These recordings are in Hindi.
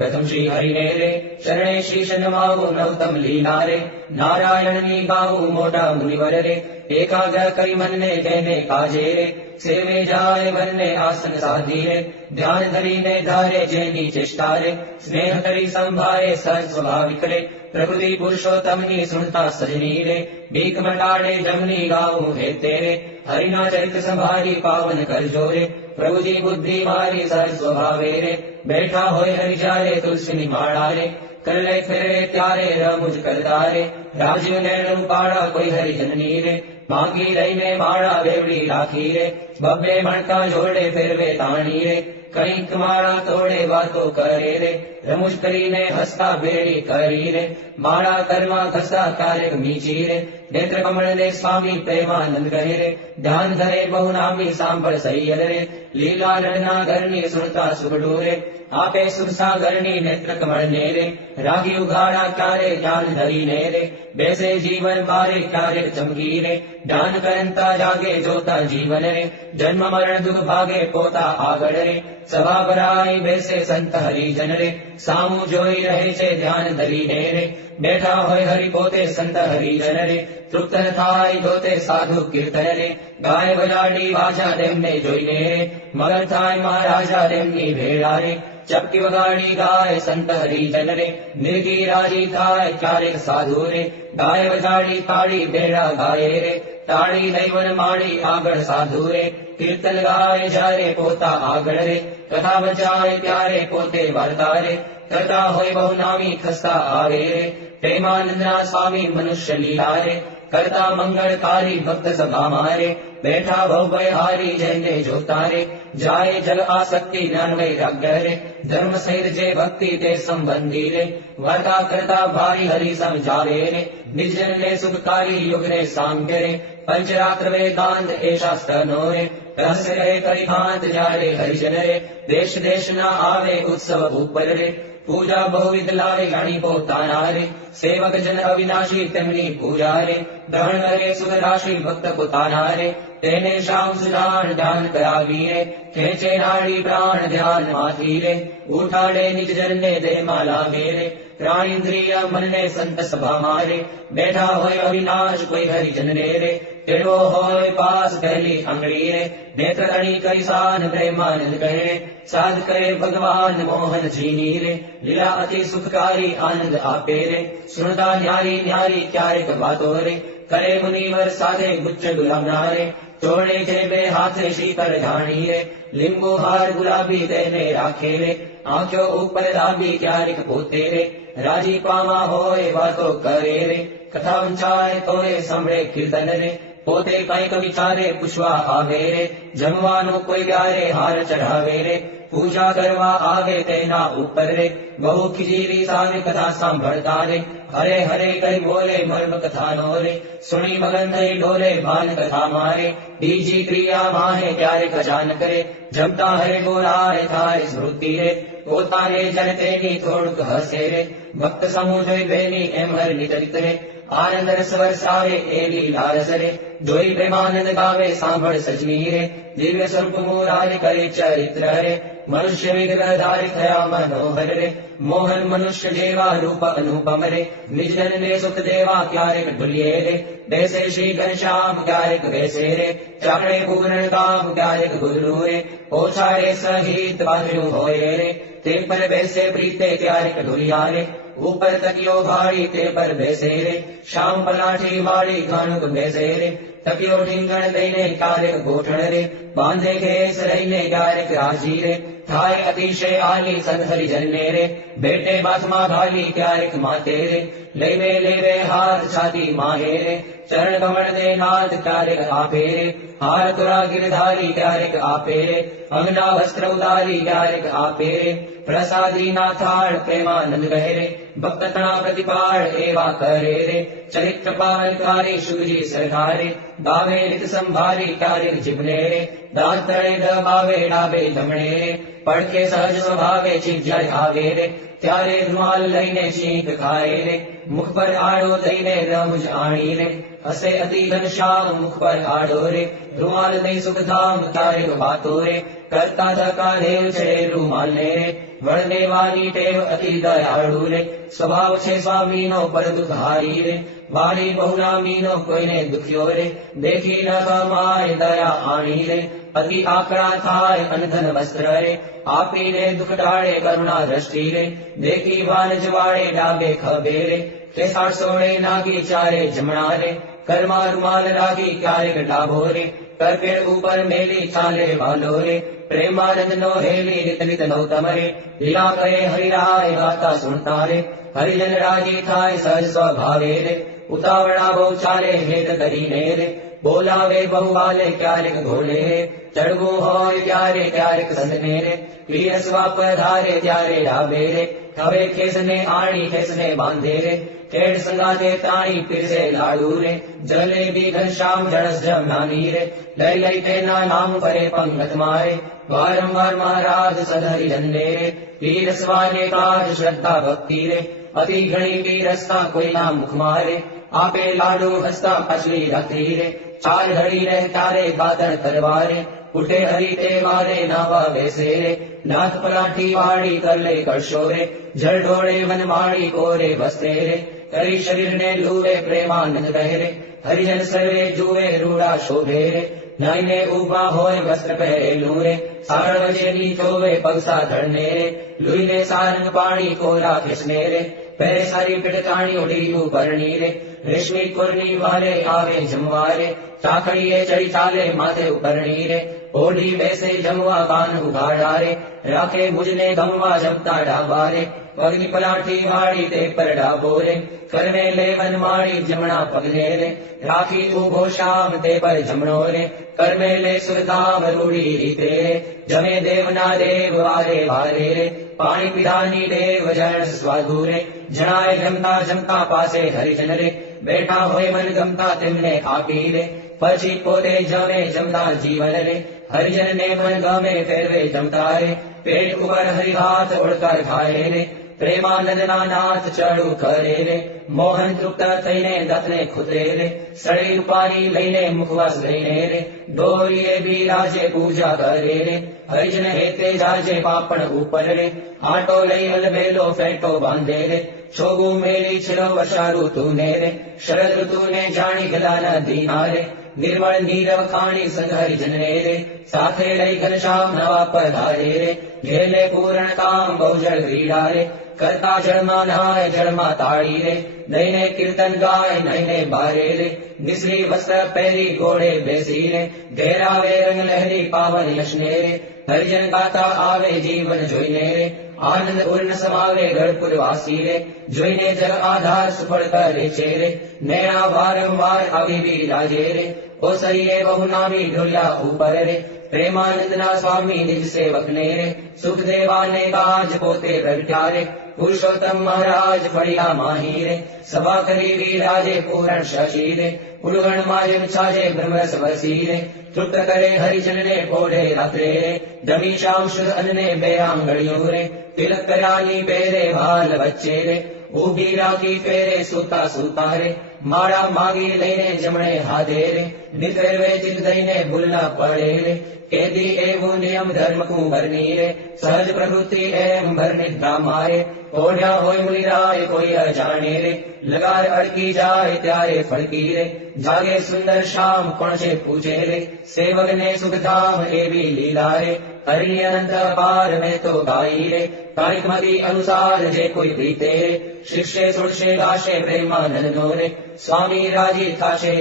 प्रथम श्री हरिने रे शरणे शीश नमावो नवतम लीला रे नारायण नी गावो मोटा मुनिवर रे एकाग्र करी मन ने कहने काजे रे सेवे जाए वन ने आसन साधी रे ध्यान धरी ने धारे जैनी चेष्टा रे स्नेह करी संभारे सहज स्वाभाविक रे प्रकृति पुरुषोत्तम नी सुनता सजनी रे भीख मंडाड़े जमनी गाँव है तेरे हरिना चरित संभारी पावन कर जोरे प्रभु जी बुद्धि मारी सहज स्वभावे रे बैठा होए हरि जारे तुलसी निमाड़ा रे कर ले फेरे त्यारे रमुझ करदारे राजीव ने रूपाड़ा कोई हरि जननी रे मांगी रही में माड़ा बेवड़ी राखी रे बब्बे मणका जोड़े फिर वे ताणी रे कहीं कुमारा तोड़े बातों करे रे रमुझ करी ने हंसता बेड़ी करी रे माड़ा कर्मा खसा कार्य मीची रे नेत्र कमल ने स्वामी प्रेमानंद कहे रे ध्यान धरे बहुनामी सांभळ सैयल रे लीला लड़ना करनी सुनता सुख डोरे आपे सुख सागरनी नेत्र कमल ने रे रागी उघाड़ा क्यारे ज्ञान धरी ने रे बैसे जीवन बारे क्यारे चमकी रे ध्यान करंता जागे जोता जीवन रे जन्म मरण दुख भागे पोता आगड़ रे सभा बराई बैसे संत हरि जन रे सामू जोई रहे छे ध्यान धरी ने रे बैठा होय हरि पोते संत हरि जन रे तृप्त थाय जोते साधु कीर्तन रे गाय बजाड़ी वाजा तेमने जोईने रे मगन थाय महाराजा तेमनी भेड़ा रे चपकी वगाड़ी गाय संत हरि जन रे निर्गी राजी थाय क्यारेक साधु रे गाय बजाड़ी ताड़ी भेड़ा गाये रे ताड़ी नैवन माड़ी आगड़ साधु रे कीर्तन गाय जारे पोता आगड़ रे कथा बजाए प्यारे पोते वार्ता रे करता होय बहुनामी खस्ता आवे रे प्रेमानंदना स्वामी मनुष्य लीला रे करता मंगलकारी भक्त सभा मारे बैठा भव हारी जैने जोतारे जाए जल आसक्ति ज्ञान वैराग्य रे धर्म सहित जे भक्ति ते संबंधी रे वार्ता करता भारी हरि समझावे रे निज जन ले सुखकारी युग रे सांख्य रे पंचरात्र वेदांत ऐसा स्तनो रे रहस्य रे करिभांत जारे हरिजन रे देश देश न आवे उत्सव ऊपर रे पूजा बहुविध लावे गाणी पोताना रे सेवक जन अविनाशी तेमनी पूजा रे ग्रहण करे सुख राशि भक्त पोताना रे तेने श्याम सुजान ध्यान करावी रे खेचे नाड़ी प्राण ध्यान माथी रे उठाड़े निज जन ने दे माला मेरे प्राण इंद्रिय मन ने संत सभा मारे बैठा होय अविनाश कोई हरि जन रे टेढ़ो होय पास पहली अंगड़ी रे नेत्र तणी करिसान प्रेमानंद कहे साध करे भगवान मोहन जीनी रे लीला अति सुखकारी आनंद आपे रे सुनता न्यारी न्यारी क्यारेक बातो रे करे मुनिवर साधे गुच्छ गुलामना रे तोड़े जेबे हाथे शीकर झाणी रे लिंबू हार गुलाबी तेने राखे रे आंखों ऊपर लाबी क्यारेक पोते रे राजी पामा होए बातो करे रे कथा वंचाए तोरे संभळे कीर्तन रे पोते कईक विचारे पुष्पा आवे रे जमवानो कोई ग्यारे हार चढ़ावे रे पूजा करवा आवे तेना ऊपर रे बहु खिजीरी सावे कथा सांभळता रे हरे हरे कई बोले मर्म कथा नो रे सुनी मगन थई डोले भान कथा मारे बीजी क्रिया माहे क्यारे खजान करे जमता हरे बोलाए थाय स्मृति रे पोताने जन तेनी थोड़ुक हसे रे भक्त समूह जोई बेनी एम हर नितरित रे आनंद रस वरसावे एली लारस रे जोई प्रेमानंद गावे सांभळ सजनी रे दिव्य स्वरूप मुरारे करे चरित्र रे मनुष्य विग्रह धारी थया मनोहर रे मोहन मनुष्य जेवा रूप अनुपम रे निज जन ने सुख देवा क्यारेक भुलिये रे बैसे श्री घनश्याम क्यारेक वैसे रे चाकड़े पूर्ण काम क्यारेक गुरु रे पोछाड़े सहित बाजू होए रे ते पर बैसे प्रीते क्यारेक ढुलिया रे ऊपर तकियो भाड़ी ते पर बैसे रे शाम पलाठी वाड़ी घाणुक बैसे रे तकियो ढींगण दईने क्यारेक गोठण रे बांधे खेस रहीने क्यारेक राजी रे थाय अतिशय आली सद हरि जन्ने रे बेटे बाथमा भाली क्यारेक माते रे लेवे हार छाती माहे रे चरण कमल दे नाथ क्यारेक आपे रे हार तुरा गिरधारी क्यारेक आपे रे अंगना वस्त्र उदारी क्यारेक आपे रे प्रसादी नाथाड़ प्रेमानंद कहे रे भक्त तना प्रतिपाड़ एवा करे रे चरित्र पालकारी शुभजी सरकारे गावे रित संभारी क्यारेक जिबने रे દાંત તળે દબાવે ડાબે જમણે રે, પડખે સહજ સ્વભાવે છીંક જ્યારે આવે રે, ત્યારે રૂમાલ લઈને છીંક ખાય રે, મુખ પર આડો દઈને રમૂજ આણી રે, હસે અતિ ઘનશ્યામ મુખ પર આડો રે, રૂમાલ દઈ સુખધામ ક્યારેક વાતો રે, કરતા થકા દેવ છે રૂમાલ ને રે, વળનેવાની ટેવ અતિ દયાળુ રે, સ્વભાવ છે સ્વામીનો પરંતુ ધારી રે, વાણી બહુનામીનો કોઈને દુખ્યો રે, દેખી ન કમાય દયા આણી રે, અતિ આકરા થાય અનધન વસ્ત્ર રે, આપીને દુઃખ ટાળે કરુણા દ્રષ્ટિ રે, દેખી વાનજ વાળે ડાબે ખભે રે, કેસાળ સોળે નાગી ચારે જમણા રે, કરમાં રૂમાલ રાખી ક્યારેક ડાબો રે, કરપેડ ઉપર મેલી ચાલે વાલો રે, પ્રેમાનંદનો હેલી રીત રીત નૌતમ રે, લીલા કરે હરિરાય ગાતા સુણતા રે, હરિજન રાજી થાય સહજ સ્વભાવે રે, ઉતાવળા બહુ ચાલે હેત કરીને રે, બોલાવે બહુ વાલે ક્યારેક ઘોડે રે, ચડવું હોય ત્યારે ક્યારેક સંતને રે, પીરસવા પધારે ત્યારે ડાબે રે, હવે ખેસને આણી ખેસને બાંધે રે, ખેડ સંગાતે તાણી પીરસે લાડુ રે, જલેબી ઘનશ્યામ જણસ જમનાની રે, લઈ લઈ તેના નામ પરે પંગત મારે, વારંવાર મહારાજ સદહરી જંડે રે, પીરસવાને કાજ શ્રદ્ધા ભક્તિ રે, અતિ ઘણી પીરસતા કોઈના મુખ મારે, આપે લાડુ હસતા પાછલી રાત્રિ રે, ચાર ઘડી રહે ત્યારે બાતણ કરવારે, ઉઠે હરી તે વારે નાવા બેસે રે, નાથ પલાઠી વાળી કરલે કરશો રે, જળ ઢોળે વનમાળી કોરે વસ્તે રે, કરી શરીરને લૂવે પ્રેમાનંદ પહેરે, હરિજન સર્વે જુએ રૂડા શોભે રે, નાઈને ઉભા હોય વસ્ત્ર પહેરેલું રે, સાળ વજેની ચોવે પગસા ધળને રે, લુઈને સારંગ પાણી કોરા ખેસને રે, પહેરે સારી પીડકાણી ઓઢી પરણી રે, રેશમી કોરની વારે આવે જમવા રે, ચાકડીએ ચડી ચાલે માથે ઉપરણી રે, ઓઢી બેસે જમવા કાન ઉઘાડા રે, રાખે મુજને ગમવા જમતા ડાબા રે, પગની પલાઠી વાળી તે પર ડાબો રે, કરમે લેવન માળી જમણા પગને રે, રાખી ઉભો શામ તે પર જમણો રે, કરમે લે સુરધામ રૂડી રીતે રે, જમે દેવના દેવ વારે વારે રે, પાણી પીધાની દેવ જણ સ્વાદુ રે, જણાય જમતા જમતા પાસે હરિજન રે, બેઠા હોય મન ગમતા તેમને આપી રે, પછી પોતે જમે જમતા જીવન રે, હરિજનને મન ગમે ફેરવે જમતા રે, પેટ ઉપર હરિભાત ઓળકાર ખાય રે, પ્રેમાનંદના નાથ ચડું કરે રે, મોહન તૃપ્ત થઈને દત્તને ખુદરે રે, સળી રૂપાની લઈને મુખવાસ લઈને રે, દોરીએ બિરાજે પૂજા કરે રે, હરિજન હેતે જાજે પાપણ ઉપર રે, આટો લઈ અલબેલો ફેટો બાંધે રે, છોગું મેલી છેલો વર્ષા ઋતુને રે, શરદ ઋતુને જાણી ગલાના દીના રે, નિર્મળ નીરવ ખાણી સંગ હરિજનને રે, સાથે લઈ ઘનશ્યામ નવા પધારે રે, ઘેલે પૂરણ કામ બહુજળ ક્રીડા રે, કરતા જળમાં નહાય જળમાં તાળી રે, દઈને કીર્તન ગાય નઈને બારે રે, નિસરી વસ્ત્ર પહેરી ઘોડે બેસી રે, ઘેરાવે રંગ લહેરી પાવન યશને રે, હરિજન ગાતા આવે જીવન જોઈને રે, આનંદ ઉર્ન સમાવે ગઢપુર વાસી રે, જોઈને જગ આધાર સુફળ કરે છે રે, નયા વારંવાર આવી બિરાજે રે, ઓસરીએ બહુનામી ઢોલ્યા ઉપર રે, પ્રેમાનંદના સ્વામી નિજ સેવકને રે, સુખદેવાને કાજ પોતે પ્રગટ્યા રે, પુરુષોત્તમ મહારાજ ફળિયા માહી રે, સભા કરી વિરાજે પૂરણ શશી રે, ઉલગણમાં જેમ છાજે બ્રહ્મરસ વસી રે, તૃપ્ત કરે હરિજનને પોઢે રાત્રે રે, જમી શામ શુદ્ધ અન્નને બે આંગળીઓ રે, તિલક કર્યાની પહેરે ભાલ વચ્ચે રે, ઊભી રાખી ફેરે સૂતા સૂતા રે, માળા માગી લઈને જમણે હાથે રે, નિફેરવે ચિત દઈને ભૂલના પડે રે, કેદી એવું નિયમ ધર્મ કુંભરની રે, સહજ પ્રવૃત્તિ એમ ભરનિદ્રા મારે, ઓઢ્યા હોય મુનિરાય કોઈ અજાણે રે, લગાર અડકી જાય ત્યારે ફળકી રે, જાગે સુંદર શ્યામ કોણ છે પૂછે રે, સેવકને સુખધામ એવી લીલા રે, હરિ અનંત પાર મેં તો ગાઈ રે, તારીખ મતી અનુસાર જે કોઈ પ્રીતે રે, શિક્ષે સુડશે ગાશે પ્રેમાનંદનો રે, સ્વામી રાજી થાશે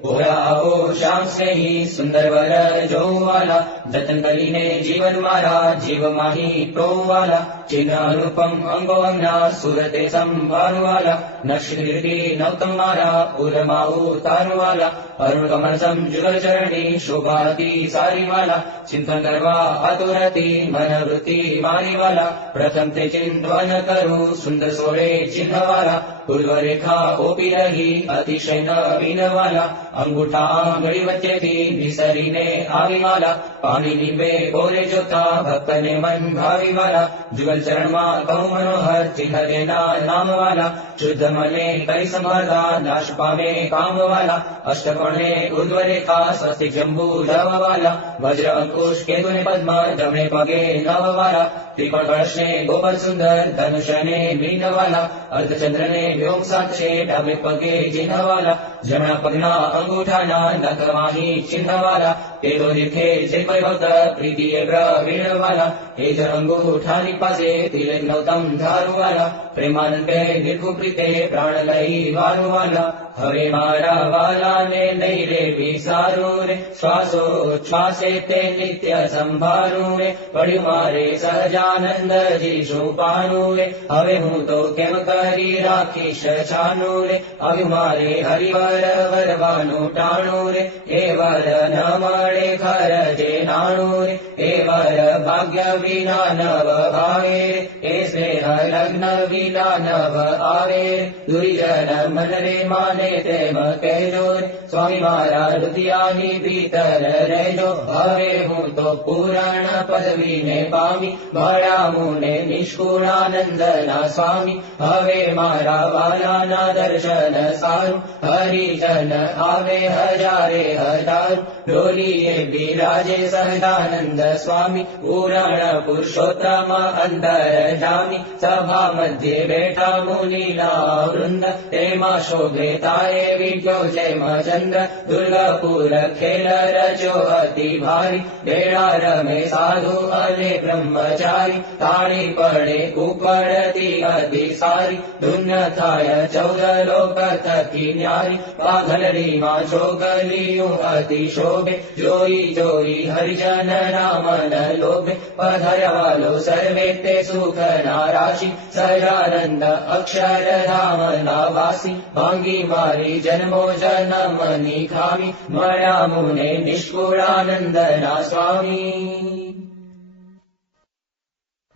ઓયા આવો શ્યામ સ્નેહી સુંદર વર જોવાલા, જતન કરીને જીવન મારા જીવ માહી પ્રોવાલા, ચિહ્ન અનુપમ અંગો અંગના સુરતે સંભાળવાલા, નક્ષકીર્તિ નવતમ મારા ઉરમાં ઉતારવાલા, અરુણ કમળ સમ જુગલ ચરણી શોભાતી સારીવાલા, ચિંતન કરવા આતુરતી મન વૃત્તિ મારીવાલા, પ્રથમ તે ચિંતન કરું સુંદર સોળે ચિહ્નવાલા, પૂર્વ રેખા ઓપી રહી અતિશય નવીનવાલા, અંગૂઠા આંગળી વચ્ચેથી વિસરીને આવીવાલા, પામી નીંબે કોરે જોતા ભક્તને મન ભાવીવાલા જુગલ ચરણમાં કહું મનોહર ચિહરેના નામવાલા શુદ્ધ મને કરી સંભાળતા નાશ પામે કામવાલા અષ્ટકોણે ઉર્ધ્વરેખા સ્વસ્તિક જંબુ લવવાલા વજ્ર અંકુશ કેતુને પદ્મા જમણે પગે નવવાલા ત્રિકોણ કળશને ગોપર સુંદર ધનુષને મીનવાલા અર્ધચંદ્રને વ્યોમ સાક્ષે ડાબે પગે ચિહ્નવાલા જમણા પગના અંગૂઠાના નખમાહી ચિહ્નવાલા તેરો દીર્ઘે જે કોઈ ભક્ત પ્રીતિએ પ્રવીણવાલા એ જ અંગૂઠાની પાસે તિલક નવતમ ધારુવાલા પ્રેમાનંદ કહે નિર્ગુણ પ્રીતે પ્રાણ લઈ વારુવાલા હવે મારા વાલાને નહીં રે વિસારું રે શ્વાસો શ્વાસે તે નિત્ય સંભાળું રે પડ્યું મારે સહજાનંદજી શું પાનું રે હવે હું તો કેમ કરી રાખીશ છાનું રે આવ્યું મારે હરિવર વરવાનું ટાણું રે એ વર ન મળે ખરજે નાણું રે એ વર ભાગ્ય વિના નવ ભાવે એ સ્નેહ લગ્ન વિના નવ આવે દુર્જન મન રે માને તેમ કહેજો રે સ્વામી મારા રુદિયાની ભીતર રહેજો હવે હું તો પૂરણ પદવીને પામી મળ્યા મુને નિષ્કુળાનંદના સ્વામી હવે મારા વાલાના દર્શન સારું હરિજન આવે હજારે હજાર ડોલીએ બિરાજે સહજાનંદ સ્વામી પૂરણ પુરુષોત્તમ અંતર જામી સભા મધ્યે બેઠા મુનિના વૃંદ તેમાં શોભે તારે વિદ્યો જેમ ચંદ્ર દુર્ગાપુર ખેલ રચ્યો અતિ ભારી બેડા રમે સાધુ અને બ્રહ્મચારી તાળી પડે કુકડતી અતિ સારી ધુન થાય 14 લોક થકી ન્યારી પાઘલડીમાં છોકલીયું અતિ શોભે જોઈ જોઈ હરિજન રામન લોભે પધાર્યાવાલો સર્વે તે સુખ ના રાશિ સહજાનંદ અક્ષરધામ ના વાસી ભાંગી મારી જન્મો જન્મની ખામી મળ્યા મુને નિષ્કુળાનંદ ના સ્વામી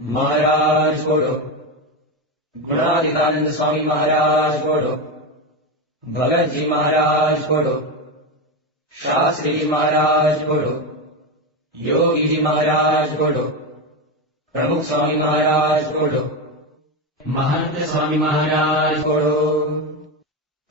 મહારાજ બોલો ગુણાતીતાનંદ સ્વામી મહારાજ બોલો ભગતજી મહારાજ બોલો શાસ્ત્રીજી મહારાજ બોલો યોગીજી મહારાજ બોલો પ્રમુખ સ્વામી મહારાજ બોલો महंत स्वामी महाराज बोलो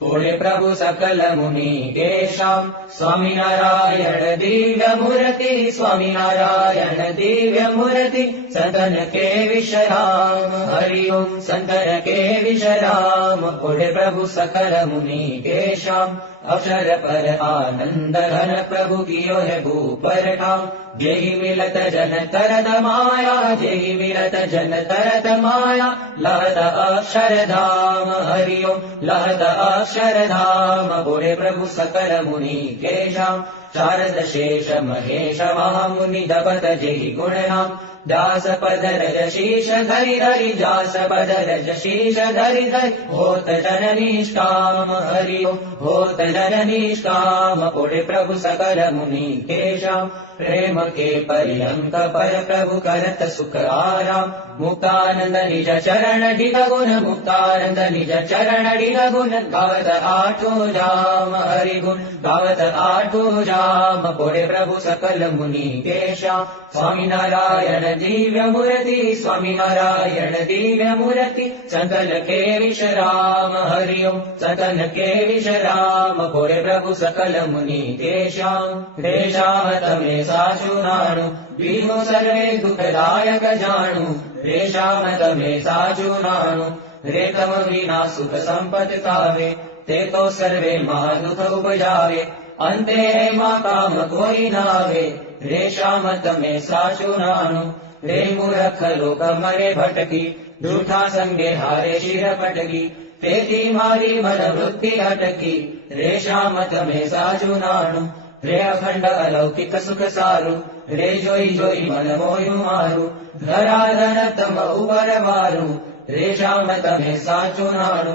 बोले प्रभु सकल मुनि केशाम स्वामी नारायण दिव्य मूर्ति स्वामी नारायण दिव्य मूर्ति संतन के विश्राम हरिओम संतन के विश्राम बोले प्रभु सकल मुनि केशाम अक्षर पर आनंद घन प्रभु कियो है भूपर ठाम जेहि मिलत जन तरत माया जेहि मिलत जन तरत माया लहत अक्षर धाम हरिओम लहत अक्षर धाम बोले प्रभु सकल मुनि केशाम शारद शेष महेश महामुनि दपत जेहि गुण नाम दास पद रज शीश धरि धरि दास पद रज शीश धरि धरि होत जन निष्काम हरिओम होत जन निष्काम बोले प्रभु सकल मुनि केशाम प्रेम के पर्यंक पर प्रभु करत सुख आराम मुक्तानंद निज चरण डिग गुण मुक्तानंद निज चरण डिग गुण गावत आठो जाम हरि गुण गावत आठो जाम बोले प्रभु सकल मुनि केशाम स्वामी नारायण दिव्य मूर्ति स्वामी नारायण दिव्य मूर्ति संतन के विश्राम हरिओम संतन के विश्राम बोले प्रभु सकल मुनि केशाम केशाम तमे साचु नाणु बीनु सर्वे दुखदायक जाणु रेशाम तमे साचु नाणु रे तम विना सुख संपत कावे ते तो सर्वे महादुख उपजावे अंते हेमा काम कोई नावे रेशाम तमे साचु नाणु रे मूर्ख लोक मरे भटकी झूठा संगे हारे शिर पटकी तेती मारी मन वृत्ति अटकी रेशाम तमे साचु नाणु रे अखंड अलौकिक सुख सारू रे जोई जोई मन मोयु मारू धराधन तम उपर वारू रे श्याम तमे साचु नाणु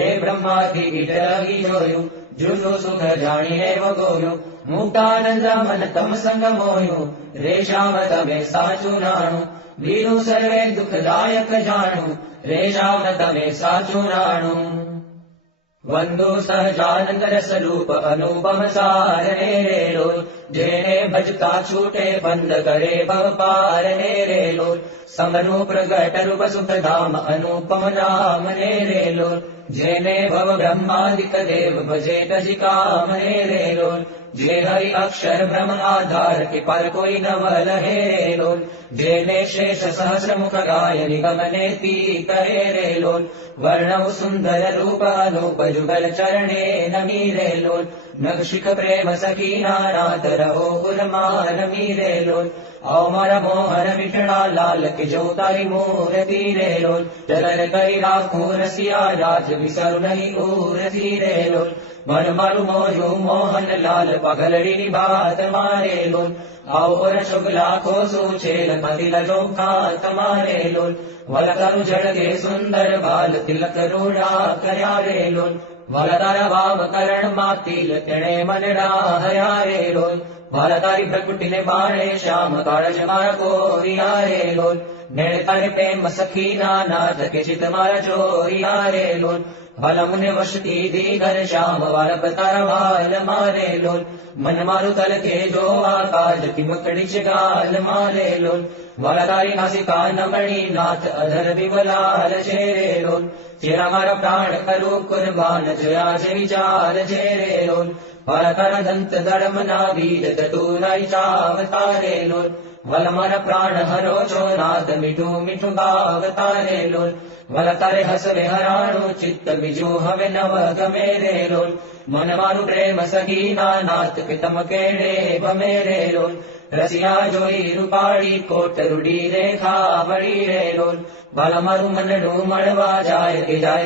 रे ब्रह्मादि ईट लगी जोयु जूठो सुख जाणीने वगोयु मुक्तानंद मन तम संग मोयु रे श्याम तमे साचु नाणु बीनु सर्वे दुखदायक जाणु रे श्याम तमे साचु नाणु वंदो सहजानंद रस रूप अनुपम सारने रे लोल जेने भजता छूटे बंद करे भव पारने रे लोल समनु प्रगट रूप सुख धाम अनुपम नाम रे लोल जेने भव ब्रह्मादिक देव भजे तज काम रे लोल जे हरि अक्षर ब्रह्म आधार के पर कोई न लहे रे लोल जेने शेष सहस्र मुख गाय निगमने ती कहे रे लोल वर्णव सुंदर रूप अनूप जुगल चरणे नमी रे लोल नक्षिक प्रेम सखी नाथ रहो उर्मान रे लोल अमर मोहन मिठड़ा लाल के जो तारी मूर्ति रे लोल चलन करी राखो रसिया राज विसरु नहीं उरती रे लोल मन मारु मोजू मोहन लाल पगलड़ी बात मारे लोल और शुक्ला को सूचेल मदिल जो खात मारे लोल वलकरु जड़गे सुंदर बाल तिलक रूढ़ा करया रे लोल वलतर वाम करण मातिल तिणे मनड़ा हया रे लोल वलतारी प्रकुटिले बाणे श्याम काळज मार कोरिया रे लोल नेड़ तारे प्रेम सखी नाथ के चित मार चोरिया रे लोल भल मुने वशती दीघर श्याम वारप तार भाल मारे लोल मन मारु तल के जो आकाश की मकड़ी गाल मारे लोल वलतारी नासिका नमणी नाथ अधर विमलाल चेरे लोल चेरा मारा प्राण करू कुर्बान जया से विचार चेरे लोल वलतर दंत धर्म नाभीद तूराई चावतारे लोल वल मन प्राण हरो छो नाथ मिठू मिठू गावतारे लोल वलतारे हसवे हराणु चित्त बिजू हवे नव गमे रे लोल मन मारु प्रेम सखी नाथ पितम केड़े बमेरे लोल रसिया जोई रूपाड़ी कोट रुडी रेखा बड़ी रे लोल भल मारु मनडू मड़वा जाय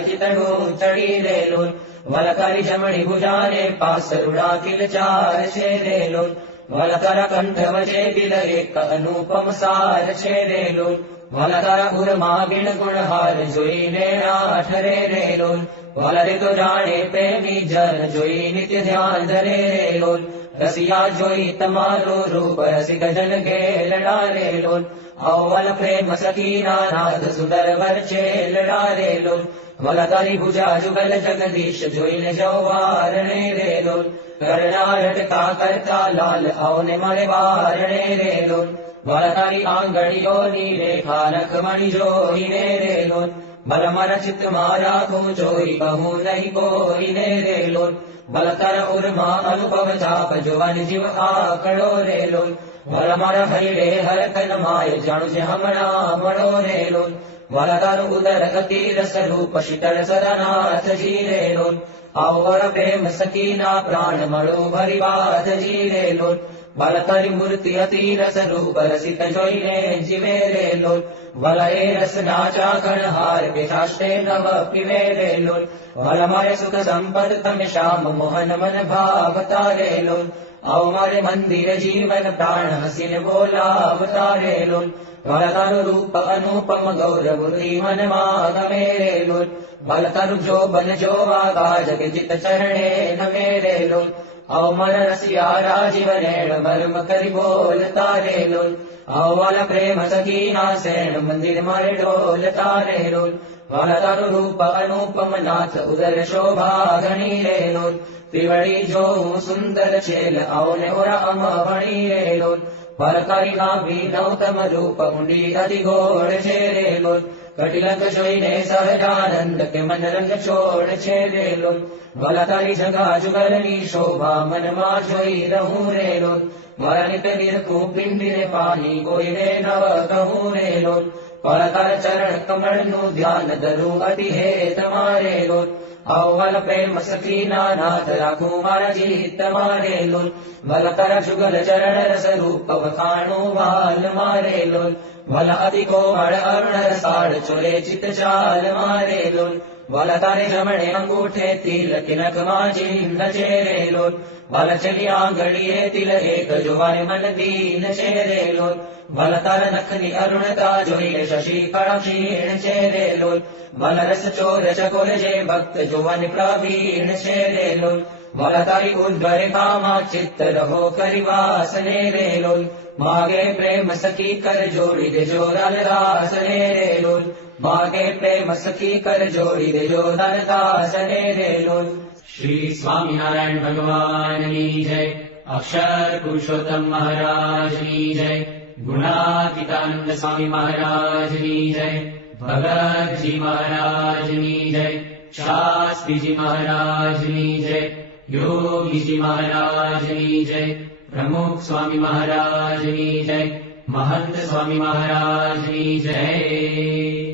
चितड़ू चढ़ी रे लोल वलकारी जमणी भुजाने पास रुड़ा किल चार छेरे लोल वलकर कंठ वजे बिल एक अनुपम सार छेरे लोल वलकर उर्मा बिन गुणहार जोई ने आठरे रे लोल वलरे तो जाने प्रेमी जन जोई नित्य ध्यान धरे रे लोल रसिया जोई तमारो रूप रसिक जन के लड़ा रे लोल अवल प्रेम सखी नाथ सुंदर वर छे लड़ा रे लोल वलतारी भुजा जुगल जगदीश जोईन जौवार रे लोल करना लटका करता लाल औने मारे वारणे रे लोल वलतारी आंगड़ियों नी रेखा नखमणि जोई रे लोल बल मर चित मारा को जोई कहूँ नहीं कोई रे लोल बलतर उर्मा अनुभव चाप जुवन जीव आकड़ो रे लोल वल मर हरिड़े हर कन माय जाणु जे हमणा मणो रे लोल वलतर उदर गति रस रूप शीतल सरनाथ जी रे लोल और प्रेम सकीना प्राण मणो भरी बात जी रे लोल वलतरी मूर्ति अति रस रूप रसिक जोईने जीवे रे लोल वलये रस नाचा गणहार पिताष्टे नव पिवे रे लोल वल मारे सुख संपद तम श्याम मोहन मन भावता रे लोल आओ मारे मंदिर जीवन प्राण हसीन बोलावता रे लोल वलतारु रूप अनुपम गौरव मन माग मेरे लोल वलतारु जो बन जो आकाश के चित चरणे न मेरे लोल आओ मन रसिया राजीव रेण मर्म करि बोल तारे लोल आओ वाल प्रेम सखीना सेण मंदिर मारे डोल तारे लोल वलतारु रूप अनुपम नाथ उदर शोभा घनी रे लोल त्रिवड़ी जो सुंदर छेल आओ ने ओरा अम भणी रे लोल वलकारी नाभि नौतम रूप उंडी अति घोड़ छेरे लोल कटिलंक जोईने सहजानंद के मन रंग छोड़ छेरे लोल वलकारी जगा जुगलनी शोभा मन मा जोई रहूं रे लोल वलनित निरखू पिंडिरे पानी कोई रे नव कहूं रे लोल वलकर चरण कमल नु ध्यान धरू अति हे तमारे लोल अवल प्रेम सखीना नाथ राखू मारा जीत मारे लोल वलकर जुगल चरण रस रूप वखाणु वाल मारे लोल वल अति कोमल अरुण रसाड़ चोरे चित चाल मारे लोल वलतारे जमणे अंगूठे तिल तिलक माजी नचेरे लोल वल चली आंगड़िए तिल एक जुवान मन दीन चेरे लोल वलतार नखनी अरुणता जोईने शशि क्षीण चेरे लोल वल रस चोर चकोर जे भक्त जुवन प्रवीण चेरे लोल वलतारी उद्भर कामा चित्त रहो करिवासने रे लोल मागे प्रेम सखी कर जोड़ी दे जोरल रासने रे लोल मागे प्रेम सखी कर जोड़ी देजो दास ने रेलो। श्री स्वामिनारायण भगवान की जय। अक्षर पुरुषोत्तम महाराज की जय। गुणातीतानंद स्वामी महाराज की जय। भगत जी महाराज की जय। शास्त्री जी महाराज की जय। योगी जी महाराज की जय। प्रमुख स्वामी महाराज की जय। महंत स्वामी महाराज की जय।